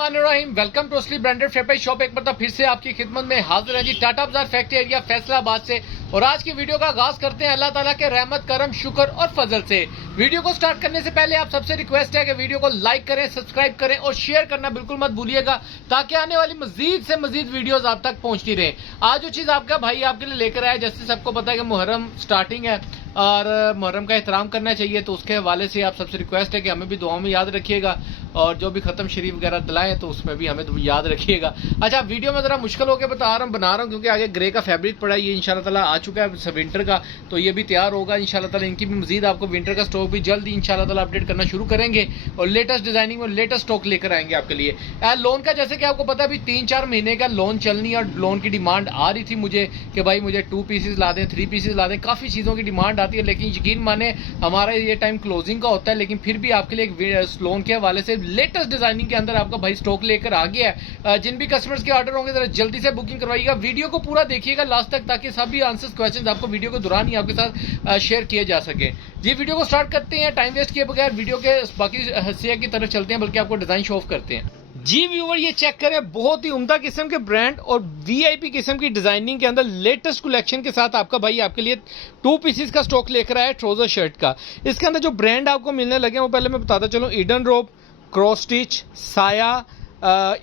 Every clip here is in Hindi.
वेलकम टू असली ब्रांडेड फेपर शॉप। एक बार फिर से आपकी खिदमत में हाजिर है जी, टाटा बाजार फैक्ट्री एरिया फैसलाबाद से। और आज की वीडियो का आगाज करते हैं अल्लाह ताला के रहमत करम शुक्र और फजल से। वीडियो को स्टार्ट करने से पहले आप सबसे रिक्वेस्ट है कि वीडियो को लाइक करें, सब्सक्राइब करें और शेयर करना बिल्कुल मत भूलिएगा, ताकि आने वाली मजीद से मजीद वीडियोस आप तक पहुंचती रहे। आज जो चीज आपका भाई आपके लिए लेकर आया, जैसे सबको पता है कि मुहर्रम स्टार्टिंग है और मुहर्रम का एहतराम करना चाहिए, तो उसके हवाले से आप सबसे रिक्वेस्ट है कि हमें भी दुआओं में याद रखिएगा और जो भी खत्म शरीफ वगैरह दिलाएं तो उसमें भी हमें याद रखिएगा। अच्छा, वीडियो में जरा मुश्किल होकर बना रहा हूं क्योंकि आगे ग्रे का फैब्रिक पड़ा है, ये इंशाल्लाह ताला आ चुका है विंटर का, तो ये भी तैयार होगा इंशाल्लाह ताला। इनकी भी मजीद आपको विंटर का स्टॉक भी जल्द ही इंशाल्लाह ताला अपडेट करना शुरू करेंगे और लेटेस्ट डिजाइनिंग में लेटेस्ट स्टॉक लेकर आएंगे आपके लिए। लोन का जैसे कि आपको पता है अभी 3-4 महीने का लोन चलनी और लोन की डिमांड आ रही थी मुझे कि भाई मुझे 2 पीसेज ला दें, 3 पीसेज ला दें, काफी चीजों की डिमांड आती है। लेकिन यकीन माने हमारा ये टाइम क्लोजिंग का होता है, लेकिन फिर भी आपके लिए एक लोन के हवाले से लेटेस्ट डिजाइनिंग के अंदर आपका भाई स्टॉक लेकर आ गया है। जिन भी कस्टमर्स के ऑर्डर होंगे जरा जल्दी से बुकिंग करवाइएगा। वीडियो को पूरा देखिएगा लास्ट तक, ताकि सभी आंसर्स क्वेश्चंस आपको वीडियो के दौरान ही आपके साथ शेयर किए जा सके। जी, वीडियो को स्टार्ट करते हैं टाइम वेस्ट किए बगैर, वीडियो के बाकी हिस्से की तरफ चलते हैं, बल्कि आपको डिजाइन शो ऑफ करते हैं। जी व्यूअर, ये चेक करें, बहुत ही उम्दा किस्म के ब्रांड और वीआईपी किस्म की डिजाइनिंग के अंदर लेटेस्ट कलेक्शन के साथ आपका भाई आपके लिए 2 पीसेस का स्टॉक लेकर आया है ट्राउजर शर्ट का। इसके अंदर जो ब्रांड आपको मिलने लगे वो पहले मैं बताता चलूं। ईडन रोब, क्रॉस स्टिच, साया,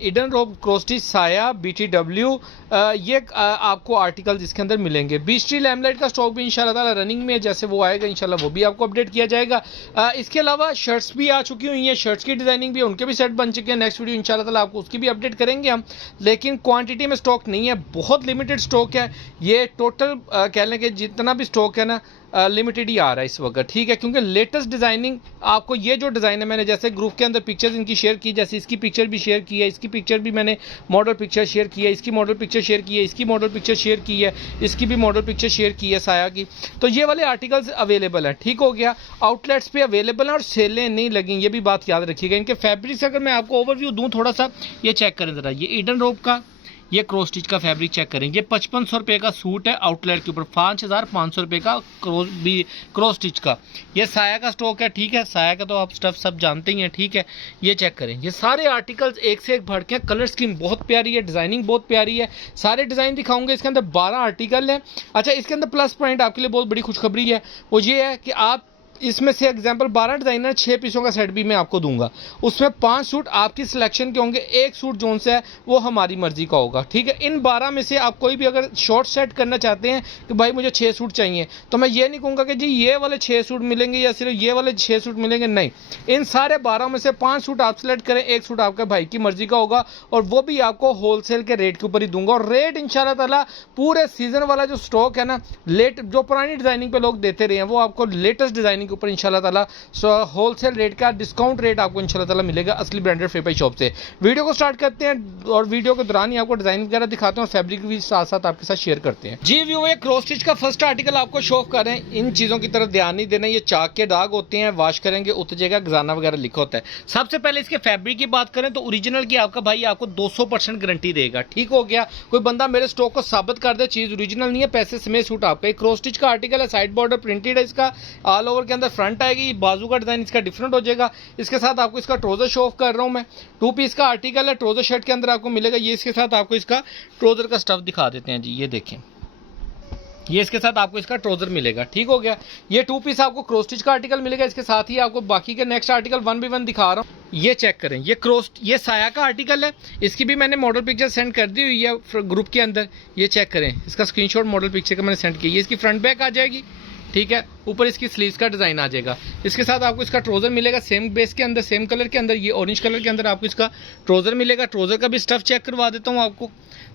ईडन रोब, क्रॉस स्टिच, साया, BTW, ये आपको आर्टिकल्स इसके अंदर मिलेंगे। बीस्ट्री लैमलाइट का स्टॉक भी इंशाल्लाह ताला रनिंग में है, जैसे वो आएगा इंशाल्लाह वो भी आपको अपडेट किया जाएगा। इसके अलावा शर्ट्स भी आ चुकी हुई हैं, शर्ट्स की डिजाइनिंग भी, उनके भी सेट बन चुके हैं। नेक्स्ट वीडियो इंशाल्लाह ताला आपको उसकी भी अपडेट करेंगे हम, लेकिन क्वांटिटी में स्टॉक नहीं है, बहुत लिमिटेड स्टॉक है। ये टोटल कह लें कि जितना भी स्टॉक है ना लिमिटेड ही आ रहा है इस वक्त, ठीक है, क्योंकि लेटेस्ट डिजाइनिंग आपको ये जो डिजाइन है, मैंने जैसे ग्रुप के अंदर पिक्चर्स इनकी शेयर की, जैसे इसकी पिक्चर भी शेयर की है, इसकी पिक्चर भी मैंने मॉडल पिक्चर शेयर की है, इसकी मॉडल पिक्चर शेयर की है, इसकी मॉडल पिक्चर शेयर की है, इसकी भी मॉडल पिक्चर शेयर की है साया की। तो ये वाले आर्टिकल्स अवेलेबल हैं, ठीक हो गया, आउटलेट्स पे अवेलेबल हैं और सेलें नहीं लगी, ये भी बात याद रखिएगा। इनके फैब्रिक्स अगर मैं आपको ओवरव्यू दूं थोड़ा सा, ये चेक करें जरा, ये ईडन रोब का ये क्रॉस स्टिच का फैब्रिक चेक करें। ये 5500 रुपये का सूट है आउटलेट के ऊपर, 5500 रुपये का क्रॉस स्टिच का। ये साया का स्टॉक है, ठीक है, साया का तो आप स्टफ सब जानते ही हैं, ठीक है। ये चेक करें, ये सारे आर्टिकल्स एक से एक बढ़ के, कलर स्कीम बहुत प्यारी है, डिजाइनिंग बहुत प्यारी है, सारे डिजाइन दिखाऊंगे। इसके अंदर 12 आर्टिकल है। अच्छा, इसके अंदर प्लस पॉइंट आपके लिए बहुत बड़ी खुशखबरी है, वो ये है कि आप इसमें से एग्जांपल 12 डिजाइनर 6 पीसों का सेट भी मैं आपको दूंगा, उसमें 5 सूट आपकी सिलेक्शन के होंगे, 1 सूट जोन से है वो हमारी मर्जी का होगा, ठीक है। इन 12 में से आप कोई भी अगर शॉर्ट सेट करना चाहते हैं कि भाई मुझे 6 सूट चाहिए, तो मैं ये नहीं कहूँगा कि जी ये वाले 6 सूट मिलेंगे या सिर्फ ये वाले 6 सूट मिलेंगे, नहीं, इन सारे 12 में से 5 सूट आप सिलेक्ट करें, 1 सूट आपके भाई की मर्जी का होगा, और वो भी आपको होलसेल के रेट के ऊपर ही दूंगा। और रेट इंशाल्लाह ताला पूरे सीजन वाला जो स्टॉक है ना, जो पुरानी डिजाइनिंग पे लोग देते रहे हैं, वो आपको लेटेस्ट डिजाइनिंग के ऊपर इंशाल्लाह ताला होलसेल रेट का डिस्काउंट रेट आपको इंशाल्लाह ताला मिलेगा असली ब्रांडेड फेपर शॉप से। वीडियो को स्टार्ट करते हैं और वीडियो के दौरान ही आपको डिजाइन वगैरह दिखाते हैं और फैब्रिक भी साथ साथ आपके साथ शेयर करते हैं। जी व्यू, ये क्रॉस स्टिच का फर्स्ट आर्टिकल आपको शो कर रहे हैं। इन चीजों की तरफ ध्यान नहीं देना, ये चाक के दाग होते हैं, वॉश करेंगे उतर जाएगा, खजाना वगैरह लिखा होता है। सबसे पहले इसके फैब्रिक की बात करें तो ओरिजिनल की आपका भाई आपको 200% गारंटी देगा, ठीक हो गया। कोई बंदा मेरे स्टॉक को साबित कर दे चीज ओरिजिनल नहीं है, पैसे समेत सूट आपका। क्रॉस स्टिच का आर्टिकल है, साइड बॉर्डर प्रिंटेड है, इसका ऑल ओवर के अंदर फ्रंट आएगी, बाजू का डिजाइन इसका डिफरेंट हो जाएगा। इसके साथ आपको इसका ट्राउजर शो ऑफ कर रहा हूं मैं, 2 पीस का आर्टिकल है, ट्राउजर शर्ट के अंदर आपको मिलेगा। ये इसके साथ आपको इसका ट्राउजर का स्टफ दिखा देते हैं जी, ये देखें, ये इसके साथ आपको इसका ट्राउजर मिलेगा, ठीक हो गया। ये 2 पीस आपको क्रॉस स्टिच का आर्टिकल मिलेगा, इसके साथ ही आपको बाकी के नेक्स्ट आर्टिकल 1 by 1 दिखा रहा हूँ। ये चेक करें, ये साया का आर्टिकल है, इसकी भी मैंने मॉडल पिक्चर सेंड कर दी हुई है ग्रुप के अंदर। ये चेक करें, इसका स्क्रीनशॉट मॉडल पिक्चर का मैंने सेंड किया। ये इसकी फ्रंट बैक आ जाएगी, ठीक है, ऊपर इसकी स्लीव्स का डिजाइन आ जाएगा। इसके साथ आपको इसका ट्राउजर मिलेगा सेम बेस के अंदर, सेम कलर के अंदर, ये ऑरेंज कलर के अंदर आपको इसका ट्राउजर मिलेगा। ट्राउजर का भी स्टफ चेक करवा देता हूँ आपको,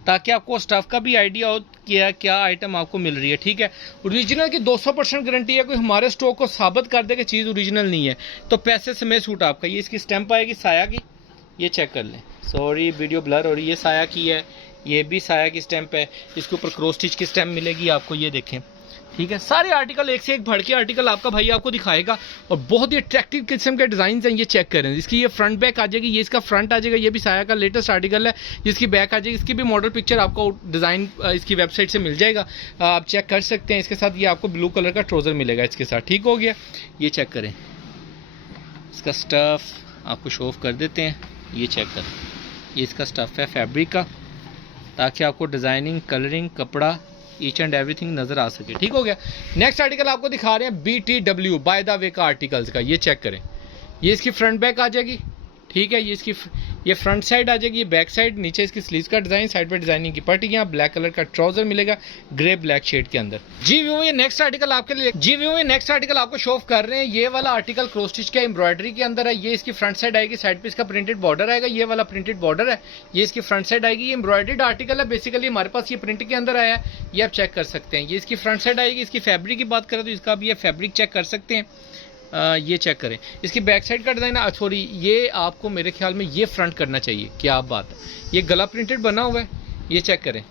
ताकि आपको स्टफ का भी आइडिया हो कि क्या आइटम आपको मिल रही है, ठीक है। ओरिजिनल की 200% गारंटी है, कोई हमारे स्टॉक को साबित कर दे कि चीज़ ओरिजिनल नहीं है तो पैसे समेत सूट आपका। ये इसकी स्टैंप आएगी साया की, ये चेक कर लें, सॉरी वीडियो ब्लर हो रही है, साया की है, ये भी साया की स्टैंप है, इसके ऊपर क्रॉस स्टिच की स्टैंप मिलेगी आपको, ये देखें, ठीक है। सारे आर्टिकल एक से एक बढ़ के आर्टिकल आपका भाई आपको दिखाएगा और बहुत ही अट्रैक्टिव किस्म के डिजाइन हैं। ये चेक करें, इसकी ये फ्रंट बैक आ जाएगी, ये इसका फ्रंट आ जाएगा, ये भी साया का लेटेस्ट आर्टिकल है, जिसकी बैक आ जाएगी। इसकी भी मॉडल पिक्चर आपको डिजाइन इसकी वेबसाइट से मिल जाएगा, आप चेक कर सकते हैं। इसके साथ ये आपको ब्लू कलर का ट्राउजर मिलेगा इसके साथ, ठीक हो गया। ये चेक करें, इसका स्टफ आपको शो ऑफ कर देते हैं, ये चेक करें, ये इसका स्टफ़ है फैब्रिक का, ताकि आपको डिज़ाइनिंग, कलरिंग, कपड़ा ईच एंड एवरीथिंग नज़र आ सके। ठीक हो गया। नेक्स्ट आर्टिकल आपको दिखा रहे हैं BTW बाय द वे का आर्टिकल्स का। ये चेक करें, ये इसकी फ्रंट बैक आ जाएगी। ठीक है, ये फ्रंट साइड आ जाएगी, ये बैक साइड, नीचे इसकी स्लीव्स का डिज़ाइन, साइड पे डिज़ाइनिंग की पट्टियाँ, ब्लैक कलर का ट्राउजर मिलेगा ग्रे ब्लैक शेड के अंदर। जी व्यू ये नेक्स्ट आर्टिकल आपको शो ऑफ कर रहे हैं। ये वाला आर्टिकल क्रॉस स्टिच का एम्ब्रॉयडरी के अंदर है। ये इसकी फ्रंट साइड आएगी, साइड पे इसका प्रिंटेड बॉर्डर आएगा, ये वाला प्रिंटेड बॉर्डर है। ये इसकी फ्रंट साइड आएगी, ये एम्ब्रॉयडर्ड आर्टिकल है बेसिकली, हमारे पास ये प्रिंट के अंदर आया है, ये आप चेक कर सकते हैं। ये इसकी फ्रंट साइड आएगी। इसकी फैब्रिक की बात करें तो इसका भी ये फैब्रिक चेक कर सकते हैं। ये चेक करें, इसकी बैक साइड का डिज़ाइन, सॉरी ये आपको मेरे ख्याल में ये फ्रंट करना चाहिए। क्या बात है, ये गला प्रिंटेड बना हुआ है, ये चेक करें।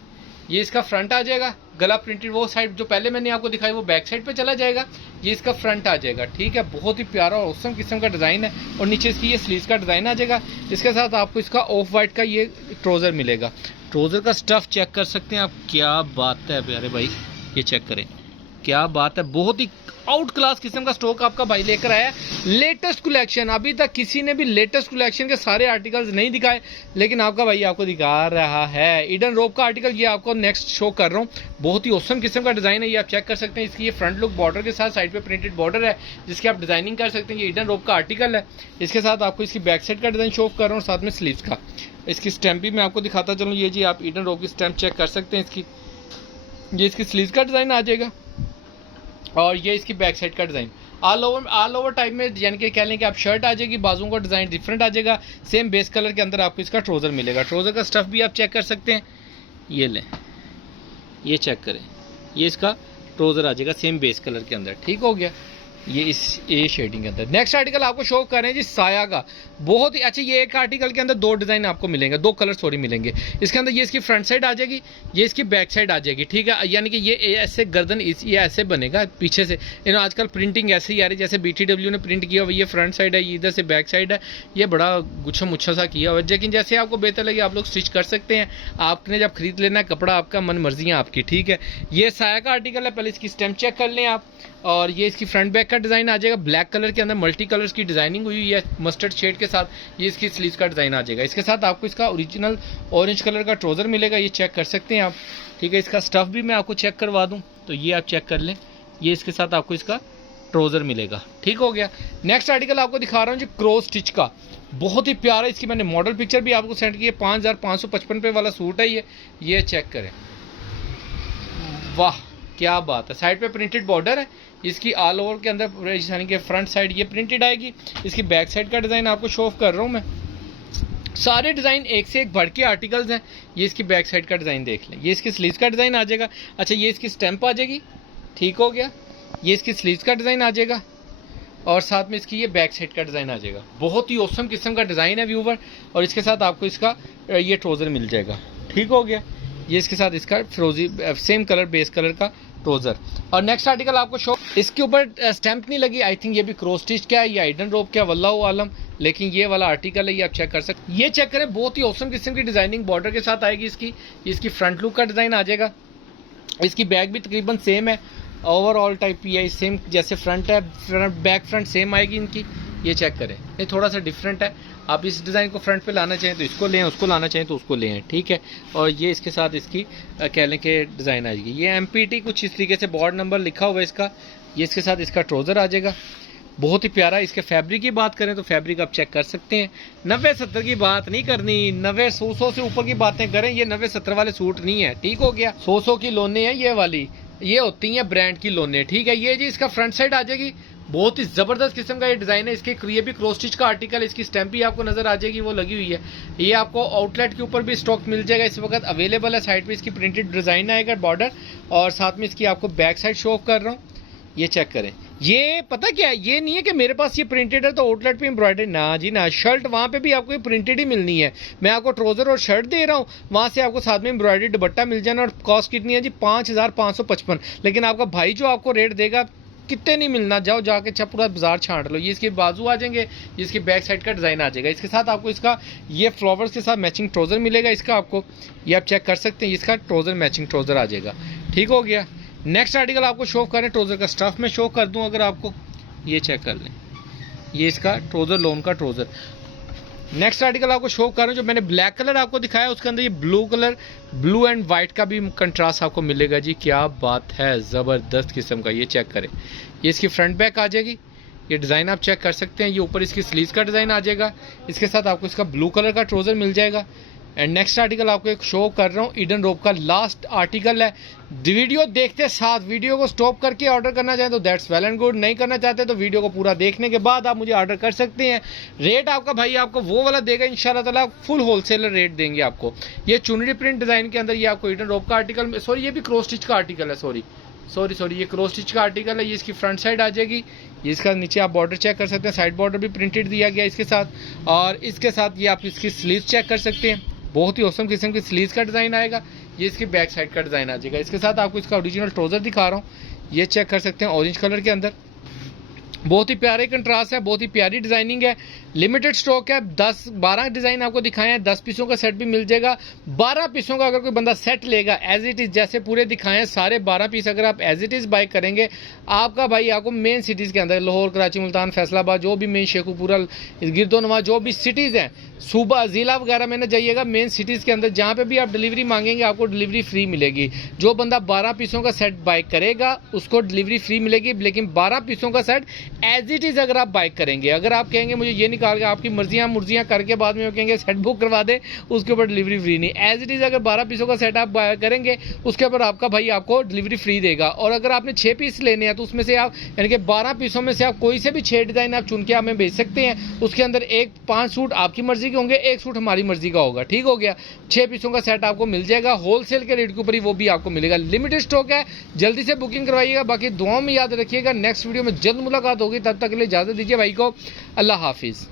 ये इसका फ्रंट आ जाएगा, गला प्रिंटेड, वो साइड जो पहले मैंने आपको दिखाई वो बैक साइड पे चला जाएगा, ये इसका फ्रंट आ जाएगा। ठीक है, बहुत ही प्यारा और औसम किस्म का डिज़ाइन है। और नीचे इसकी ये स्लीव्स का डिज़ाइन आ जाएगा। इसके साथ आपको इसका ऑफ वाइट का ये ट्राउज़र मिलेगा। ट्राउज़र का स्टफ़ चेक कर सकते हैं आप, क्या बात है प्यारे भाई, ये चेक करें, क्या बात है। बहुत ही आउट क्लास किस्म का स्टॉक आपका भाई लेकर आया है। लेटेस्ट कलेक्शन, अभी तक किसी ने भी लेटेस्ट कलेक्शन के सारे आर्टिकल्स नहीं दिखाए, लेकिन आपका भाई आपको दिखा रहा है। ईडन रोब का आर्टिकल ये आपको नेक्स्ट शो कर रहा हूँ। बहुत ही औसम किस्म का डिज़ाइन है, ये आप चेक कर सकते हैं। इसकी ये फ्रंट लुक बॉर्डर के साथ साइड पे प्रिंटेड बॉर्डर है, जिसकी आप डिजाइनिंग कर सकते हैं। ये ईडन रोब का आर्टिकल है। इसके साथ आपको इसकी बैक साइड का डिज़ाइन शो कर रहा हूँ, साथ में स्लीव्स का। इसकी स्टैम्प भी मैं आपको दिखाता चलूँ। ये जी आप ईडन रोब की स्टैम्प चेक कर सकते हैं। इसकी ये इसकी स्लीव्स का डिज़ाइन आ जाएगा, और ये इसकी बैक साइड का डिज़ाइन ऑल ओवर टाइप में, यानी कि कह लें कि आप शर्ट आ जाएगी, बाजू का डिज़ाइन डिफरेंट आ जाएगा। सेम बेस कलर के अंदर आपको इसका ट्राउज़र मिलेगा। ट्राउज़र का स्टफ़ भी आप चेक कर सकते हैं। ये लें, ये चेक करें, ये इसका ट्राउज़र आ जाएगा सेम बेस कलर के अंदर। ठीक हो गया, ये इस ए शेडिंग के अंदर। नेक्स्ट आर्टिकल आपको शो कर रहे हैं जी साया का। बहुत ही अच्छा, ये एक आर्टिकल के अंदर दो डिज़ाइन आपको मिलेंगे, दो कलर सॉरी मिलेंगे। इसके अंदर ये इसकी फ्रंट साइड आ जाएगी, ये इसकी बैक साइड आ जाएगी। ठीक है, यानी कि ये ऐसे गर्दन ये ऐसे बनेगा पीछे से। आजकल प्रिंटिंग ऐसे ही आ रही है, जैसे BTW ने प्रिंट किया हुआ, ये फ्रंट साइड है, ये इधर से बैक साइड है। ये बड़ा गुच्छा मुच्छा सा किया हुआ है, लेकिन जैसे आपको बेहतर लगे आप लोग स्टिच कर सकते हैं। आपने जब खरीद लेना है कपड़ा, आपका मन मर्जियाँ आपकी। ठीक है, ये साया का आर्टिकल है, पहले इसकी स्टैम्प चेक कर लें आप। और ये इसकी फ्रंट बैक का डिज़ाइन आ जाएगा, ब्लैक कलर के अंदर मल्टी कलर्स की डिज़ाइनिंग हुई है मस्टर्ड शेड के साथ। ये इसकी स्लीव्स का डिज़ाइन आ जाएगा। इसके साथ आपको इसका ओरिजिनल ऑरेंज कलर का ट्राउज़र मिलेगा, ये चेक कर सकते हैं आप। ठीक है, इसका स्टफ़ भी मैं आपको चेक करवा दूं तो ये आप चेक कर लें। ये इसके साथ आपको इसका ट्राउज़र मिलेगा। ठीक हो गया। नेक्स्ट आर्टिकल आपको दिखा रहा हूँ जी क्रॉस स्टिच का, बहुत ही प्यारा। इसकी मैंने मॉडल पिक्चर भी आपको सेंड की है। 5555 रुपये वाला सूट है ये चेक करें, वाह क्या बात है। साइड पे प्रिंटेड बॉर्डर है, इसकी ऑल ओवर के अंदर यानी कि फ्रंट साइड ये प्रिंटेड आएगी। इसकी बैक साइड का डिज़ाइन आपको शो ऑफ कर रहा हूँ मैं। सारे डिज़ाइन एक से एक बढ़ के आर्टिकल्स हैं। ये इसकी बैक साइड का डिज़ाइन देख लें, ये इसकी स्लीव्स का डिज़ाइन आ जाएगा। अच्छा, ये इसकी स्टैम्प आ जाएगी। ठीक हो गया, ये इसकी स्लीव्स का डिज़ाइन आ जाएगा, और साथ में इसकी ये बैक साइड का डिज़ाइन आ जाएगा। बहुत ही औसम किस्म का डिज़ाइन है व्यूवर। और इसके साथ आपको इसका ये ट्राउज़र मिल जाएगा। ठीक हो गया, ये इसके साथ इसका फिरोजी सेम कलर बेस कलर का ट्राउज़र। और नेक्स्ट आर्टिकल आपको शो, इसके ऊपर स्टैंप नहीं लगी, आई थिंक ये भी क्रॉस स्टिच क्या है या ईडन रोब क्या, वल्लाहु आलम, लेकिन ये वाला आर्टिकल है, ये आप चेक कर सकते हैं। ये चेक करें, बहुत ही औसम किस्म की डिज़ाइनिंग बॉर्डर के साथ आएगी इसकी फ्रंट लुक का डिज़ाइन आ जाएगा। इसकी बैक भी तकरीबन सेम है, ओवरऑल टाइप की है, सेम जैसे फ्रंट है, बैक फ्रंट सेम आएगी इनकी। ये चेक करें, ये थोड़ा सा डिफरेंट है। आप इस डिज़ाइन को फ्रंट पे लाना चाहें तो इसको लें, उसको लाना चाहें तो उसको लें। ठीक है, और ये इसके साथ इसकी कह लें कि डिज़ाइन आ जाएगी। ये MPT कुछ इस तरीके से बॉर्ड नंबर लिखा हुआ है इसका। ये इसके साथ इसका ट्राउज़र आ जाएगा, बहुत ही प्यारा। इसके फैब्रिक की बात करें तो फैब्रिक आप चेक कर सकते हैं। 90-70 की बात नहीं करनी, 90-100 से ऊपर की बातें करें। ये 90-70 वाले सूट नहीं है। ठीक हो गया, 100 की लोने हैं ये वाली, ये होती हैं ब्रांड की लोने। ठीक है, ये जी इसका फ्रंट साइड आ जाएगी, बहुत ही ज़बरदस्त किस्म का ये डिज़ाइन है। इसके ये भी क्रॉस स्टिच का आर्टिकल, इसकी स्टैम्प भी आपको नज़र आ जाएगी, वो लगी हुई है। ये आपको आउटलेट के ऊपर भी स्टॉक मिल जाएगा, इस वक्त अवेलेबल है। साइड पे इसकी प्रिंटेड डिज़ाइन आएगा बॉर्डर, और साथ में इसकी आपको बैक साइड शो कर रहा हूँ। ये चेक करें, ये पता क्या है, ये नहीं है कि मेरे पास ये प्रिंटेड है तो आउटलेट पे एम्ब्रॉयडरी, ना जी ना। शर्ट वहाँ पे भी आपको ये प्रिंटेड ही मिलनी है। मैं आपको ट्राउज़र और शर्ट दे रहा हूँ, वहाँ से आपको साथ में एम्ब्रॉयडरी दुपट्टा मिल जाना। और कॉस्ट कितनी है जी, 5555। लेकिन आपका भाई जो आपको रेट देगा कितने नहीं मिलना, जाओ जाके अच्छा पूरा बाजार छांट लो। ये इसके बाजू आ जाएंगे, ये इसकी बैक साइड का डिज़ाइन आ जाएगा। इसके साथ आपको इसका ये फ्लावर्स के साथ मैचिंग ट्राउज़र मिलेगा इसका आपको, ये आप चेक कर सकते हैं। इसका ट्राउज़र मैचिंग ट्राउज़र आ जाएगा। ठीक हो गया। नेक्स्ट आर्टिकल आपको शो करें, ट्राउज़र का स्टफ़ में शो कर दूं अगर आपको, ये चेक कर लें। ये इसका ट्राउज़र, लोन का ट्राउज़र, नेक्स्ट आर्टिकल आपको शो कर रहा हूँ, जो मैंने ब्लैक कलर आपको दिखाया उसके अंदर ये blue colour, blue and white का भी कंट्रास्ट आपको मिलेगा जी। क्या बात है, ज़बरदस्त किस्म का। ये चेक करें, ये इसकी फ्रंट बैक आ जाएगी। ये डिज़ाइन आप चेक कर सकते हैं। ये ऊपर इसकी स्लीव्स का डिज़ाइन आ जाएगा, इसके साथ आपको इसका ब्लू कलर का ट्राउज़र मिल जाएगा। एंड नेक्स्ट आर्टिकल आपको एक शो कर रहा हूँ, ईडन रोब का लास्ट आर्टिकल है। वीडियो देखते साथ वीडियो को स्टॉप करके ऑर्डर करना चाहें तो दैट्स वेल एंड गुड, नहीं करना चाहते तो वीडियो को पूरा देखने के बाद आप मुझे ऑर्डर कर सकते हैं। रेट आपका भाई आपको वो वाला देगा इंशाल्लाह ताला, फुल होलसेलर रेट देंगे आपको। ये चुनरी प्रिंट डिज़ाइन के अंदर ये आपको ईडन रोब का आर्टिकल, सॉरी ये भी क्रॉस स्टिच का आर्टिकल है, सॉरी ये क्रॉस स्टिच का आर्टिकल है। ये इसकी फ्रंट साइड आ जाएगी, ये इसका नीचे आप बॉर्डर चेक कर सकते हैं, साइड बॉर्डर भी प्रिंटेड दिया गया इसके साथ। और इसके साथ ये आप इसकी स्लीव चेक कर सकते हैं, बहुत ही औसम किस्म की स्लीव्स का डिज़ाइन आएगा। ये इसकी बैक साइड का डिज़ाइन आ जाएगा। इसके साथ आपको इसका ओरिजिनल ट्राउज़र दिखा रहा हूँ, ये चेक कर सकते हैं, ऑरेंज कलर के अंदर। बहुत ही प्यारे कंट्रास्ट है, बहुत ही प्यारी डिज़ाइनिंग है। लिमिटेड स्टॉक है, 10-12 डिज़ाइन आपको दिखाए हैं। 10 पीसों का सेट भी मिल जाएगा। 12 पीसों का अगर कोई बंदा सेट लेगा एज इट इज़, जैसे पूरे दिखाए हैं सारे 12 पीस अगर आप एज इट इज़ बाय करेंगे, आपका भाई आपको मेन सिटीज़ के अंदर लाहौर, कराची, मुल्तान, फैसलाबाद, जो भी मेन शेखुपुरा, गिरदोनवा, जो भी सिटीज़ हैं, सूबा ज़िला वगैरह में ना जाइएगा, मेन सिटीज़ के अंदर जहाँ पे भी आप डिलीवरी मांगेंगे आपको डिलीवरी फ्री मिलेगी। जो बंदा 12 पीसों का सेट बाय करेगा उसको डिलीवरी फ्री मिलेगी, लेकिन 12 पीसों का सेट एज इट इज़ अगर आप बाय करेंगे, अगर आप कहेंगे मुझे ये निकाल के आपकी मुर्जियाँ करके बाद में कहेंगे सेट बुक करवा दे, उसके ऊपर डिलीवरी फ्री नहीं। एज इट इज़ अगर 12 पीसों का सेट आप बाय करेंगे उसके ऊपर आपका भाई आपको डिलीवरी फ्री देगा। और अगर आपने 6 पीस लेने हैं तो उसमें से आप यानी कि 12 पीसों में से आप कोई से भी 6 डिज़ाइन आप चुन के हमें भेज सकते हैं। उसके अंदर 5 सूट आपकी मर्जी के होंगे, 1 सूट हमारी मर्जी का होगा, ठीक हो गया। 6 पीसों का सेट आपको मिल जाएगा होलसेल के रेट के ऊपर ही, वो भी आपको मिलेगा। लिमिटेड स्टॉक है, जल्दी से बुकिंग करवाइएगा। बाकी दुआओं में याद रखिएगा, नेक्स्ट वीडियो में जल्द मुलाकात होगी, तब तक के लिए इजाज़त दीजिए भाई को। अल्लाह हाफिज़।